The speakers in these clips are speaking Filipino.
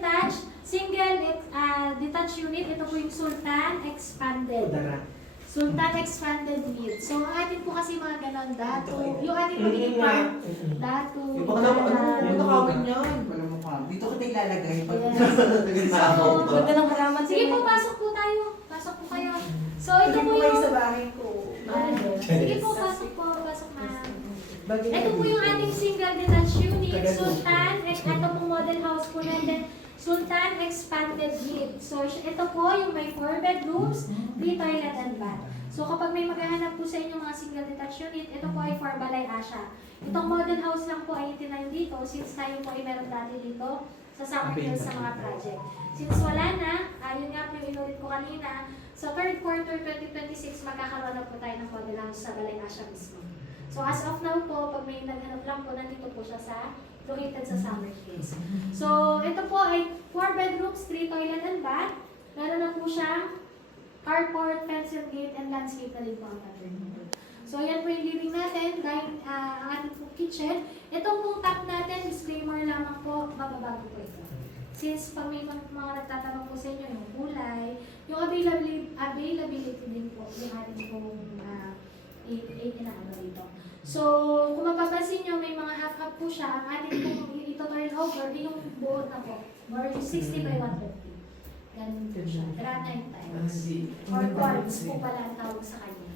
detached, detached unit. Ito po yung Sultan Expanded. Sultan Expanded Unit. So, ang atin po kasi mga ganon, yung ating magiging part, datu, Nakawin yan. Dito ko tayo ilalagay. So, Ganda ng halaman. sige po, pasok po tayo. Pasok po kayo. So, ito po kayo yung... sa bahay ko. Sige po, pasok po. Pasok na. Ito po yung ating single detached unit, Sultan. Ito po model house po natin. Sultan Expanded Unit. So, ito po yung may 4 bedrooms, 3 toilet and bath. So, kapag may maghahanap po sa inyo mga single detached unit, ito po ay for Balay Asya. Itong model house lang po ay itinayo dito since tayo po ay meron dati dito sa Summer Hills sa mga project. Since wala na, yun nga po yung inulit ko kanina, sa third quarter 2026, magkakaroon na po tayo ng model house sa Balay Asya mismo. So, as of now po, pag may naghanap lang po, nandito po siya located sa Summer Hills. So, ito po ay 4 bedrooms, 3 toilet and bath. Meron na po siyang carport, pencil gate, and landscape na din po ang pattern nito. So, yan po yung living natin, ang ating po kitchen. Itong pong top natin, disclaimer lamang po, mababago po ito. Since pag may mga nagtatanong po sa inyo, yung kulay, yung availability din po, yung ating pong inaano dito. So, kung mapapansin nyo, may mga half-half po siya. Ang ating pong ito-turn over, yung buo na po. Or 60 by 150. Ganun po siya. Granite tiles. Or quartz po pala ang tawag sa kanya.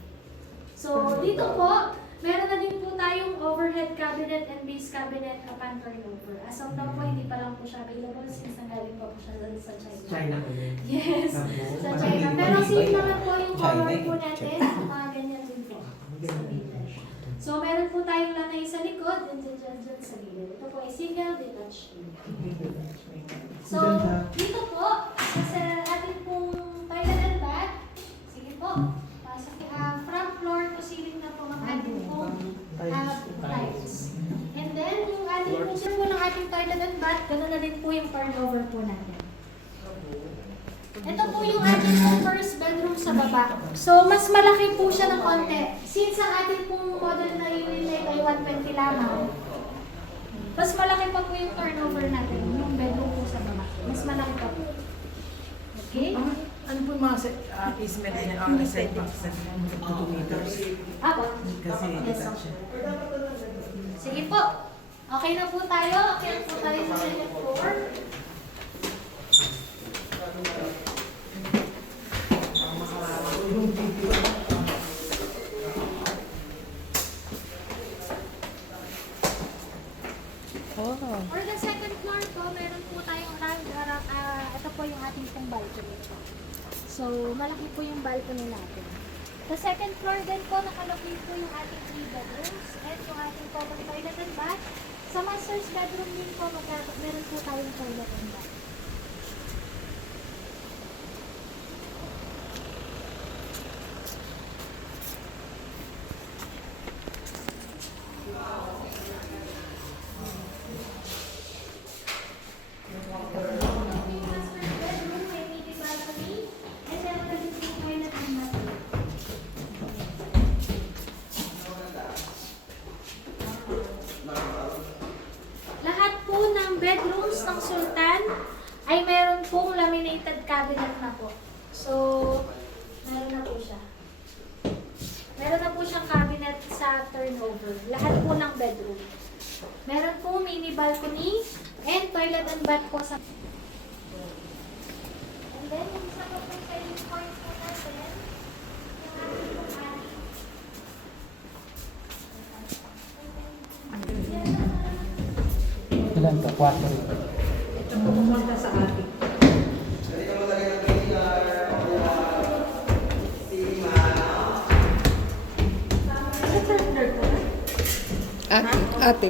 So, dito po, meron na din po tayong overhead cabinet and base cabinet upon turnover. As of now po, hindi pa lang po siya available since nanggaling pa po siya sa China. China ko yun. Yes, sa China. Pero same naman po yung color po natin. Mga ganyan din po. So, meron po tayong lanay sa likod and dyan sa gilid. Ito po ay single detached unit. So, dito po, sa ating pong toilet and bath, sige po, from floor to ceiling na po ang ating pong tiles. And then, yung ating pong po ng ating toilet and bath, ganoon na din po yung turnover po natin. Ito po yung ating pong first bedroom sa baba. So, mas malaki po siya ng konti. Since ang ating pong model na unit ay 120 lamang, mas malaki pa po yung turnover natin, yung bedroom po sa baba. Mas malaki pa po. Okay? Ano po yung mga easement niya ang setback sa 2 meters? Ako? Kasi Yes, detached siya. sige po. Okay na po tayo. Okay na po tayo sa second floor. For the second floor po, meron po tayong ito po yung ating pong balcony po. So, malaki po yung balcony natin. Sa second floor din po, nakalocate po yung ating 3 bedrooms at yung ating common toilet and bath. Sa master's bedroom din po, meron po tayong toilet and bath. Lahat po ng bedrooms ng Sultan ay meron pong laminated cabinet na po. So, meron na po siya. Meron na po siyang cabinet sa turnover. Lahat po ng bedroom. Meron po mini balcony and toilet and bath po sa... And then, yung isa po po sa yung points po natin, yung ating pong Ilan to? 4. Ito po pumunta sa atin. Ate.